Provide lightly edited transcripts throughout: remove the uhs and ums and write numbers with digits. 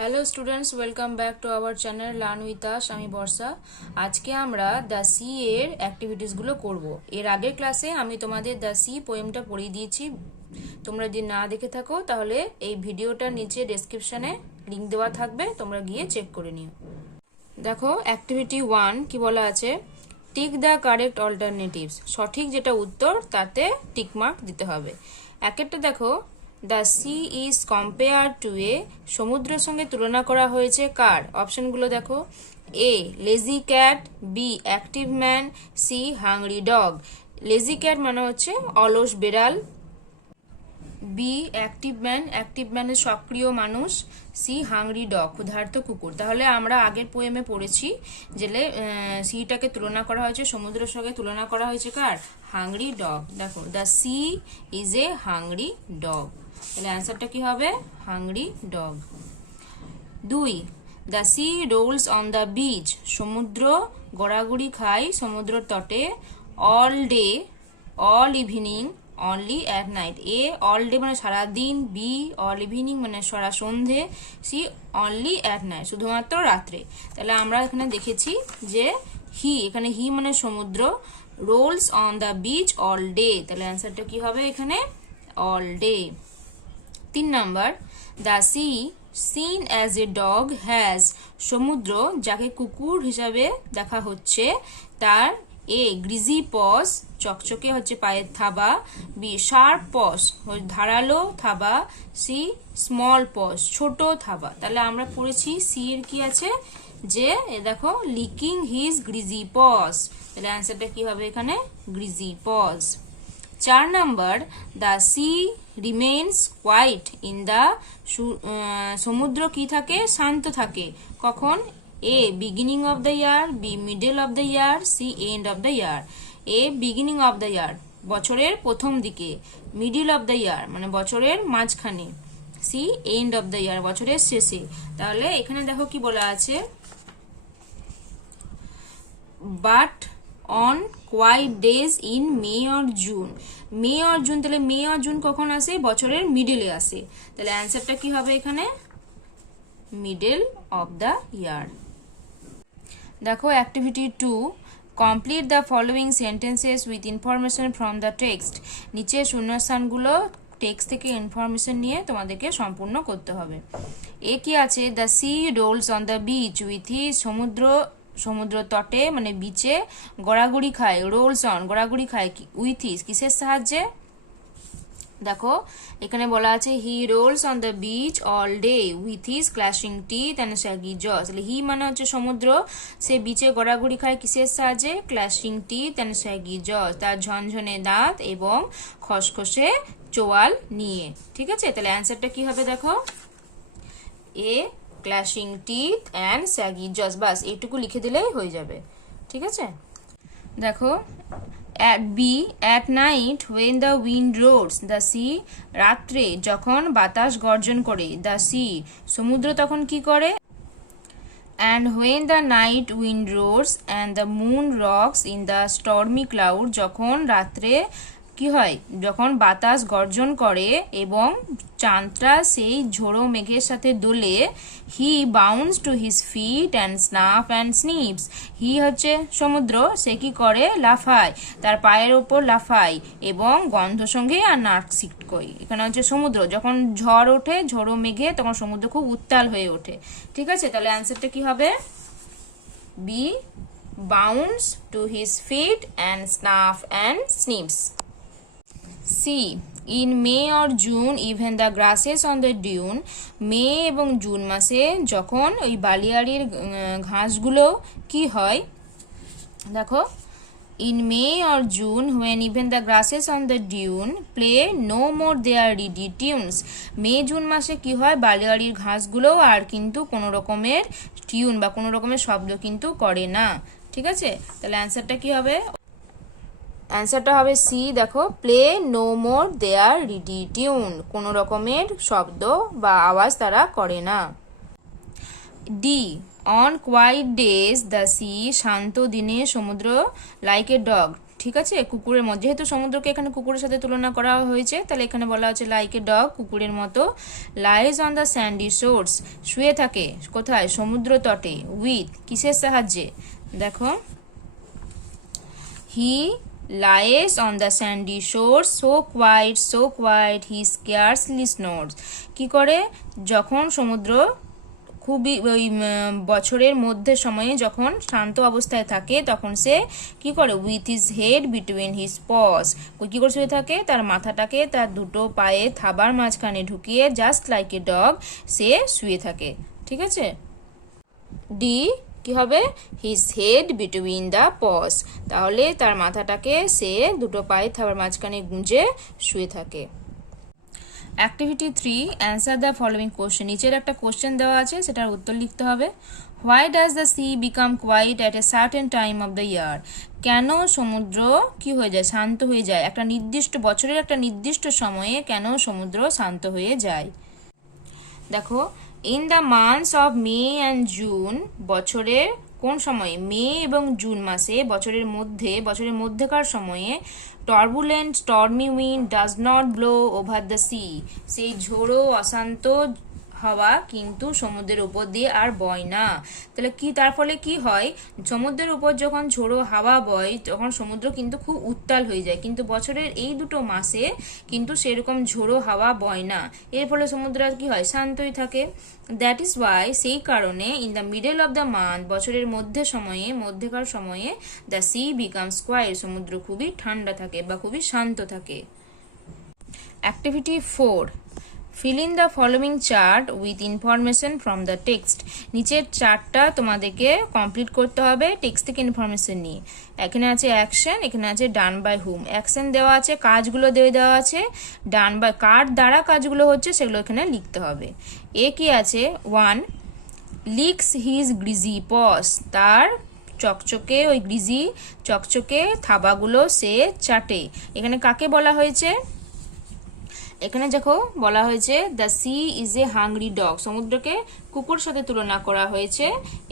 Hello students, welcome back to our channel learn with us. আমি বর্ষা। আজকে আমরা the sea এর অ্যাক্টিভিটিসগুলো করব। এর আগের ক্লাসে আমি তোমাদের দ্য সি পোয়েমটা পড়িয়ে দিয়েছি। তোমরা যদি না দেখে থাকো তাহলে এই ভিডিওটার নিচে ডেসক্রিপশনে লিঙ্ক দেওয়া থাকবে, তোমরা গিয়ে চেক করে নিও। দেখো অ্যাক্টিভিটি 1 কি বলা আছে, টিক দ্য কারেক্ট অল্টারনেটিভস। সঠিক যেটা উত্তর তাতে টিকমার্ক দিতে হবে। একেরটা দেখো, the sea is compare to A, সমুদ্রের সঙ্গে তুলনা করা হয়েছে কার। অপশনগুলো দেখো, A lazy cat, B active man, C hungry dog. Lazy cat মানে হচ্ছে অলস বেড়াল, বি অ্যাক্টিভ ম্যান, অ্যাক্টিভ ম্যানের সক্রিয় মানুষ, সি হাংরি ডগ ক্ষুধার্ত কুকুর। তাহলে আমরা আগের পোয়েমে পড়েছি যে সিটাকে তুলনা করা হয়েছে সমুদ্রের সঙ্গে, তুলনা করা হয়েছে কার, হাংরি ডগ। দেখো the sea is a hungry dog, তাহলে অ্যান্সারটা কি হবে, hungry dog. 2 the sea rolls on the beach, সমুদ্র গড়াগড়ি খায় সমুদ্র তটে, all day, all evening, only at night. A all day মানে সারাদিন, বি অল ইভিনিং মানে সারা সন্ধে, সি অনলি অ্যাট নাইট শুধুমাত্র রাত্রে। তাহলে আমরা এখানে দেখেছি যে এখানে হি মানে সমুদ্র, rolls on the beach all day, তাহলে অ্যান্সারটা কি হবে এখানে, all day. 3 number, the sea sin as a dog has, সমুদ্র যাকে কুকুর হিসাবে দেখা হচ্ছে তার, এ গ্রিজি পস চকচকে হচ্ছে পায়ের থাবা, বি শার্প পস ধারালো থাবা, সি স্মল পস ছোট থাবা। তাহলে আমরা পড়েছি সি এর কি আছে, যে দেখো লিকিং হিজ গ্রিজি পস, তাহলে অ্যান্সারটা কি হবে এখানে, greasy paws. 4 number, the sea remains quiet in the, সমুদ্র কি থাকে, শান্ত থাকে কখন, A beginning of the year, B middle of the year, C end of the year. A beginning of the year বছরের প্রথম দিকে, মিডল অফ দ্য ইয়ার মানে বছরের মাঝখানে, C end of the year বছরের শেষে। তাহলে এখানে দেখো কি বলা আছে, but on quiet days in May or June. May or June, তাহলে মে অর জুন কখন আসে, বছরের মিডলে আসে। তাহলে অ্যান্সারটা কি হবে এখানে, মিডল অফ দ্য ইয়ার। দেখো activity 2, complete the following sentences with information from the text. নিচে শূন্যস্থানগুলো টেক্সট থেকে ইনফরমেশন নিয়ে তোমাদেরকে সম্পূর্ণ করতে হবে। এ কি আছে, the sea rolls on the beach with his, সমুদ্র তটে মানে বিচে গড়াগড়ি খায়, রোলস অন গড়াগড়ি খায় উইথ হিজ কিসের সাহায্যে। দেখো এখানে বলা আছে he rolls on the beach all day with his clashing teeth and saggy jaws. তাহলে হি মানে হচ্ছে সমুদ্র, সে বিচে গড়াগড়ি খায় কিসের সাহায্যে, ক্ল্যাশিং টিথ অ্যান্ড স্যাগি জস, তার ঝনঝনে দাঁত এবং খসখসে চোয়াল নিয়ে। ঠিক আছে, তাহলে অ্যান্সারটা কি হবে দেখো, এ ক্ল্যাশিং টিথ অ্যান্ড স্যাগি জস, বাস এইটুকু লিখে দিলেই হয়ে যাবে। ঠিক আছে, দেখো at B at night when the wind roars the sea, রাত্রে যখন বাতাস গর্জন করে, the sea সমুদ্র তখন কি করে, and when the night wind roars and the moon rocks in the stormy cloud, যখন রাত্রে কি হয়, যখন বাতাস গর্জন করে এবং চাঁদটা সেই ঝোড়ো মেঘের সাথে দোলে, he bounce to his feet and snuff and snips. He হচ্ছে সমুদ্র, সে কি করে, লাফায়, তার পায়ের ওপর লাফায় এবং গন্ধ সঙ্গে আর নাক সিটকই। এখানে হচ্ছে সমুদ্র যখন ঝড় ওঠে, ঝোড়ো মেঘে, তখন সমুদ্র খুব উত্তাল হয়ে ওঠে। ঠিক আছে, তাহলে অ্যান্সারটা কি হবে, B bounce to his feet and snuff and snips. C in May or June even the grasses on the dune, May এবং জুন মাসে যখন ওই বালিয়াড়ির ঘাসগুলো কি হয়, দেখো in May or June when even the grasses on the dune play no more their reedy tunes. May June মাসে কি হয়, বালিয়াড়ির ঘাসগুলো আর কিন্তু কোনো রকমের টিউন বা কোনো রকমের শব্দ কিন্তু করে না। ঠিক আছে, তাহলে অ্যান্সারটা কি হবে, অ্যান্সারটা হবে সি। দেখো play no more their reedy tune, কোনো রকমের শব্দ বা আওয়াজ তারা করে না। D on quiet days the sea, শান্ত দিনে সমুদ্র, লাইক এ ডগ ঠিক আছে, কুকুরের মতো, যেহেতু সমুদ্রকে এখানে কুকুরের সাথে তুলনা করা হয়েছে, তাহলে এখানে বলা হচ্ছে লাইক এ ডগ, কুকুরের মতো, lies on the Sandy shores, শুয়ে থাকে কোথায়, সমুদ্র তটে, উইথ, কিসের সাহায্যে, দেখো, হি lies on the sandy shore so quiet he scarcely snores। কি করে, যখন সমুদ্র খুবই ওই বছরের মধ্যে সময়ে যখন শান্ত অবস্থায় থাকে তখন সে কি করে, with his head between his pause, কি করে শুয়ে থাকে, তার মাথাটাকে তার দুটো পায়ে থাবার মাঝখানে ঢুকিয়ে জাস্ট লাইক এ ডগ সে শুয়ে থাকে। ঠিক আছে, ডি কি হবে, his head between the paws, তাহলে তার মাথাটাকে সে দুটো পায়ে থাবার মাঝখানে গুঁজে শুয়ে থাকে। Activity 3, answer the following question. নিচের একটা কোশ্চেন দেওয়া আছে, সেটার উত্তর লিখতে হবে। Why does the sea become quiet at a certain time of the year? কেন সমুদ্র কি হয়ে যায়, শান্ত হয়ে যায়, একটা নির্দিষ্ট বছরের একটা নির্দিষ্ট সময়ে কেন সমুদ্র শান্ত হয়ে যায়? দেখো, in the months of May and June, বছরের কোন সময়ে, মে এবং জুন মাসে, বছরের মধ্যেকার সময়ে, turbulent stormy wind does not blow over the sea, সেই ঝোড়ো অশান্ত হাওয়া কিন্তু সমুদ্রের উপর দিয়ে আর বয় না। তাহলে কি, তার ফলে কি হয়, সমুদ্রের উপর যখন ঝোড়ো হাওয়া বয় তখন সমুদ্র কিন্তু খুব উত্তাল হয়ে যায়, কিন্তু বছরের এই দুটো মাসে কিন্তু সেরকম ঝোড়ো হাওয়া বয় না, এর ফলে সমুদ্র কি হয়, শান্তই থাকে। দ্যাট ইজ ওয়াই, সেই কারণে, in the middle of the month, বছরের মধ্যেকার সময়ে, দ্য সি বিকামস কোয়াইট, সমুদ্র খুবই ঠান্ডা থাকে বা খুবই শান্ত থাকে। Activity 4, fill in the following chart with information from the text। নিচের চার্টটা তোমাদেরকে কমপ্লিট করতে হবে টেক্সট থেকে ইনফরমেশন নিয়ে। এখানে আছে অ্যাকশন, এখানে আছে ডান বাই হুম। অ্যাকশন দেওয়া আছে, কাজগুলো দেওয়া আছে, ডান বাই কার দ্বারা কাজগুলো হচ্ছে সেগুলো এখানে লিখতে হবে। এ কি আছে, 1 লিক্স হিজ গ্রিজি পস, তার চকচকে থাবাগুলো সে চাটে। এখানে কাকে বলা হয়েছে, এখানে দেখো বলা হয়েছে the sea is a hungry dog, সমুদ্রকে কুকুর সাথে তুলনা করা হয়েছে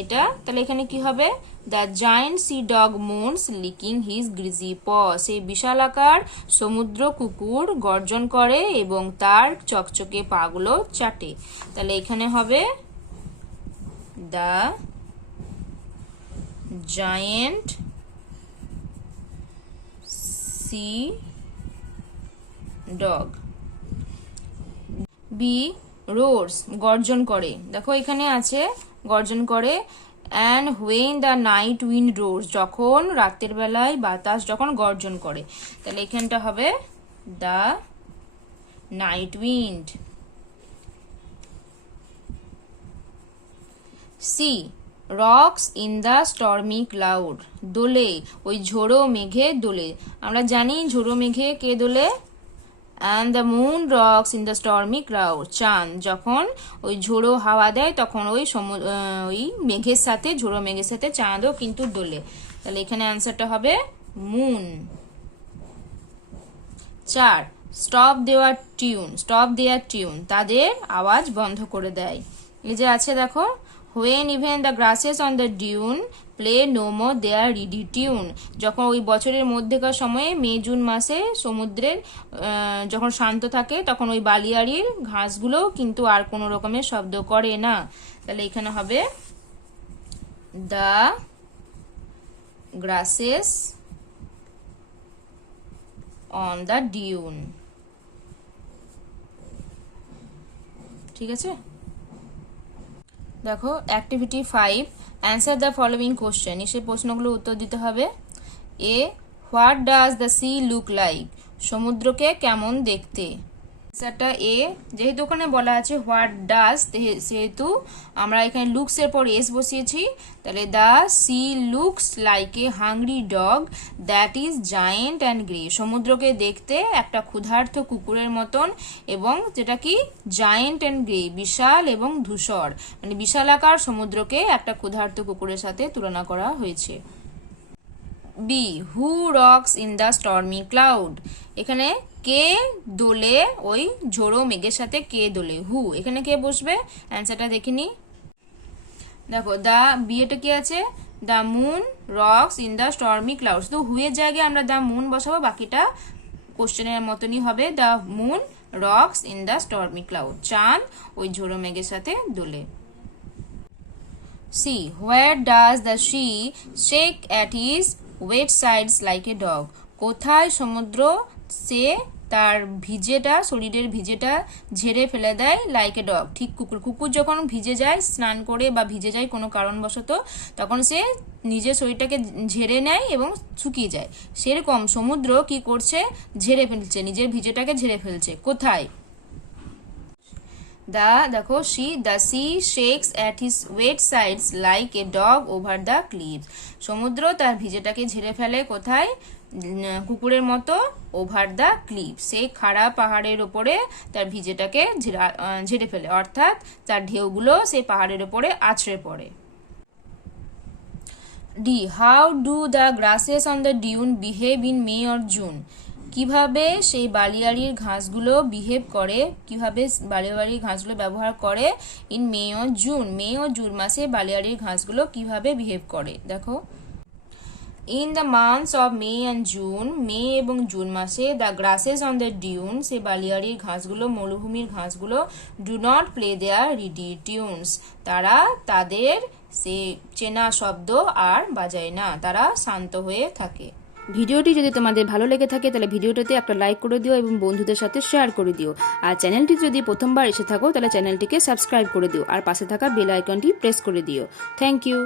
এটা, তাহলে এখানে কি হবে, the giant sea dog moans licking his greasy paw, সেই বিশালাকার সমুদ্র কুকুর গর্জন করে এবং তার চকচকে পাগুলো চাটে। তাহলে এখানে হবে the giant sea dog. B roars, গর্জন করে, দেখো এখানে আছে গর্জন করে, and when the night wind roars, যখন রাতের বেলায় বাতাস যখন গর্জন করে, তাহলে এখানটা হবে the night wind. C rocks in the stormy cloud, দোলে, ওই ঝোড়ো মেঘে দোলে। আমরা জানি ঝোড়ো মেঘে কে দোলে, and the moon rocks in the stormy cloud, চাঁদ যখন ওই ঝোড়ো হাওয়া দেয় তখন ওই মেঘের সাথে, ঝোড়ো মেঘের সাথে চাঁদও কিন্তু দোলে। তাহলে এখানে অ্যান্সারটা হবে মুন। 4 স্টপ দেয়ার টিউন, তাদের আওয়াজ বন্ধ করে দেয়। এই যে আছে দেখো, when even the grasses on the dune play no more their reedy tune, যখন ওই বছরের মধ্যেকার সময়ে মে জুন মাসে সমুদ্রের যখন শান্ত থাকে তখন ওই বালিয়াড়ির ঘাসগুলো কিন্তু আর কোনো রকমের শব্দ করে না। তাহলে এখানে হবে the grasses on the dune। ঠিক আছে, দেখো activity 5, answer the following question. সেই প্রশ্নগুলো উত্তর দিতে হবে। A what does the sea look like, সমুদ্রকে কেমন দেখতে। অ্যান্সারটা এ, যেহেতু ওখানে বলা আছে হোয়াট ডাজ, সেহেতু আমরা এখানে লুকস এর পর এস বসিয়েছি, তাহলে the sea looks like a hungry dog that is giant and grey, সমুদ্রকে দেখতে একটা ক্ষুধার্ত কুকুরের মতন এবং যেটা কি জায়েন্ট অ্যান্ড গ্রে, বিশাল এবং ধূসর, মানে বিশালাকার সমুদ্রকে একটা ক্ষুধার্ত কুকুরের সাথে তুলনা করা হয়েছে। B who rocks in the stormy cloud, এখানে কে দোলে ওই ঝোড়ো মেঘের সাথে, কে দোলে, হু, এখানে কে বসবে, অ্যান্সারটা দেখিনি। দেখো দা, বি এটা কি আছে, the moon rocks in the stormy clouds. তো হুয়ের জায়গায় আমরা দ্য মুন বসাবো, বাকিটা কোশ্চেনের মতনই হবে। The moon rocks in the stormy cloud, চাঁদ ওই ঝোড়ো মেঘের সাথে দোলে। C, where does the sea shake at his wet sides like a dog. কোথায় সমুদ্র সে তার ভিজেটা, শরীরের ভিজেটা ঝেড়ে ফেলে দেয় লাইক এ ডগ, ঠিক কুকুর। কুকুর যখন ভিজে যায় স্নান করে বা ভিজে যায় কোনো কারণবশত, তখন সে নিজের শরীরটাকে ঝেড়ে নেয় এবং শুকিয়ে যায়। সেরকম সমুদ্র কি করছে, ঝেড়ে ফেলছে, নিজের ভিজেটাকে ঝেড়ে ফেলছে। কোথায়? দেখো the sea shakes at his wet sides like a dog over the cliffs. সমুদ্র তার ভিজেটাকে ঝেড়ে ফেলে কোথায়? কুকুরের মতো ওভার দ্য ক্লিফ, সে খাড়া পাহাড়ের ওপরে তার ভিজেটাকে ঝেড়ে ফেলে, অর্থাৎ তার ঢেউগুলো সে পাহাড়ের ওপরে আছড়ে পড়ে। D, how do the grasses on the Dune behave in May or June. কিভাবে সেই বালিয়াড়ির ঘাসগুলো বিহেভ করে, কিভাবে বালিয়াড়ির ঘাসগুলো ব্যবহার করে ইন মে ও জুন, মে ও জুন মাসে বালিয়াড়ির ঘাসগুলো কিভাবে বিহেভ করে। দেখো, in the months of May and June, May এবং জুন মাসে the grasses on the dune, সেই বালিয়াড়ির ঘাসগুলো, মরুভূমির ঘাসগুলো do not play their reedy tunes, তারা তাদের সে চেনা শব্দ আর বাজায় না, তারা শান্ত হয়ে থাকে। ভিডিওটি যদি তোমাদের ভালো লেগে থাকে তাহলে ভিডিওটিতে একটা লাইক করে দিও এবং বন্ধুদের সাথে শেয়ার করে দিও। আর চ্যানেলটি যদি প্রথমবার এসে থাকো তাহলে চ্যানেলটিকে সাবস্ক্রাইব করে দিও আর পাশে থাকা বেল আইকনটি প্রেস করে দিও। Thank you.